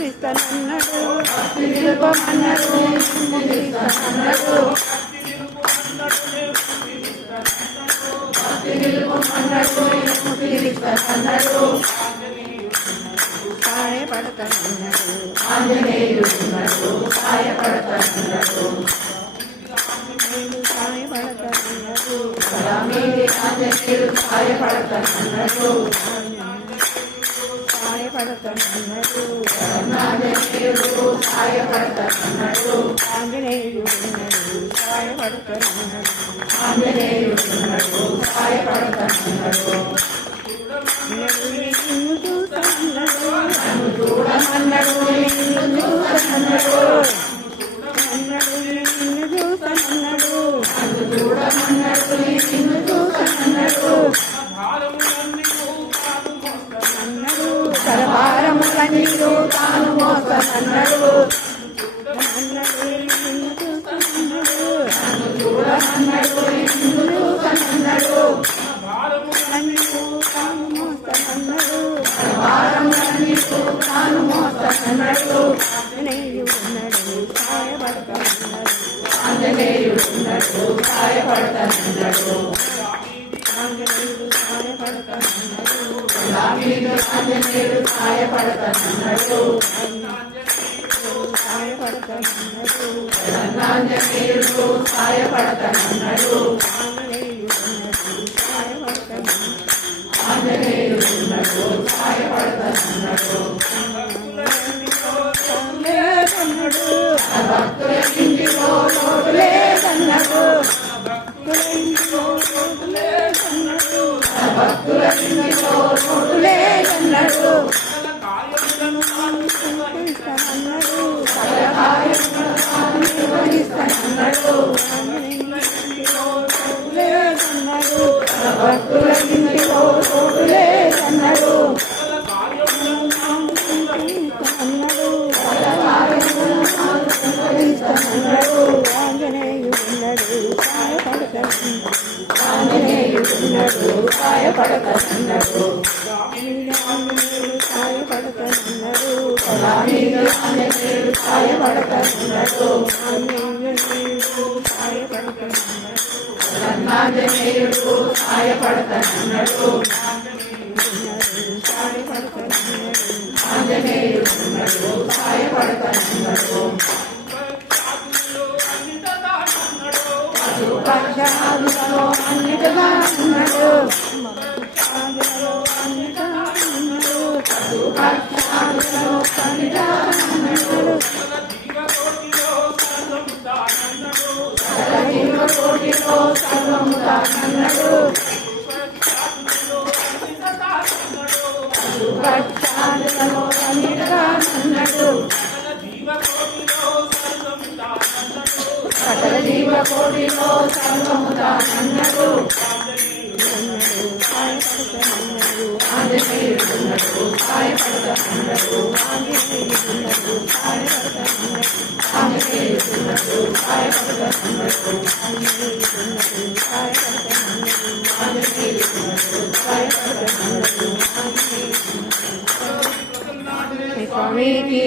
ఇస్తానన్నాడు నిలుపమన్నాడు ఇస్తానన్నాడు ఇస్తానన్నాడు సాయపడతానన్నాడు ఆంజనేయుడున్నాడు సాయపడతానన్నాడు సాయపడతానన్నాడు ఆంజనేయుడు సాయపడతానన్నాడు సాయపడతానన్నాడు ఆంజనేయుడు సాయపడతానన్నాడు ఆంజనేయుడున్నాడు సాయపడతానన్నాడు ఆంజనేయుడున్నాడు సాయపడతానన్నాడు నిన్ను చూస్తానన్నాడు నన్ను చూడమన్నాడు నిన్ను చూస్తానన్నాడు అన్నాడు నిన్ను చూస్తానన్నాడు నన్ను చూడమన్నాడు నిన్ను చూస్తానన్నాడు అన్నాడు సర్వారములన్నీ తాను మోస్తానన్నాడు అన్నాడు నిన్ను చూస్తానన్నాడు నన్ను చూడమన్నాడు నిన్ను చూస్తానన్నాడు అన్నీ తాను మోస్తానన్నాడు సర్వారములన్నీ తాను మోస్తానన్నాడు ఆంజనేయుడున్నాడు సాయపడతానన్నాడు ఆంజనేయుడున్నాడు సాయపడతానన్నాడు ఆంజనేయుడు సాయపడతానన్నాడు ఆంజనేయుడు సాయపడతానన్నాడు సాయపడతానన్నాడు ఆంజనేయుడు సాయపడతానన్నాడు ఆంజనేయుడున్నాడు సాయపడతానన్నాడు ఆంజనేయుడున్నాడు సాయపడతానన్నాడు లేదన్నాడు భక్తుల ఇంటిలో లోటు లేదన్నాడు భక్తుల ఇంటిలో లోటు లేదన్నాడు భక్తుల ఇంటిలో లోటు లేదన్నాడు ఇస్తానన్నాడు నిర్వహిస్తానన్నాడు లేదన్నాడు భక్తుల ఇంటిలో లోటు లేదన్నాడు అన్నాడు ఆంజనేయుడున్నాడు సాయపడతానన్నాడు ఆంజనేయుడున్నాడు సాయపడతానన్నాడు ఆంజనేయుడు సాయపడతానన్నాడు ఆంజనేయుడు సాయపడతానన్నాడు ఆంజనేయుడు సాయపడతానన్నాడు ఆంజనేయుడు సాయపడతానన్నాడు సాయపడతానన్నాడు ఆంజనేయుడున్నాడు సాయపడతానన్నాడు పక్షాదులో అన్నిటిగా ఉన్నాడు పక్షాదులో అన్నిటిగా ఉన్నాడు పక్షాదులో అన్నిటిగా ఉన్నాడు జీవకోటిలో సర్వముదానన్నాడు పక్షాదులలో అన్నిటిగా ఉన్నాడు సకల జీవకోటిలో సర్వముదానన్నాడు ఆంజనేయుడున్నాడు సాయపడతానన్నాడు ఆంజనేయుడున్నాడు సాయపడతానన్నాడు ఆంజనేయుడున్నాడు సాయపడతానన్నాడు ఆంజనేయుడున్నాడు సాయపడతానన్నాడు ఆంజనేయుడున్నాడు సాయపడతానన్నాడు ఆంజనేయుడున్నాడు స్వామికి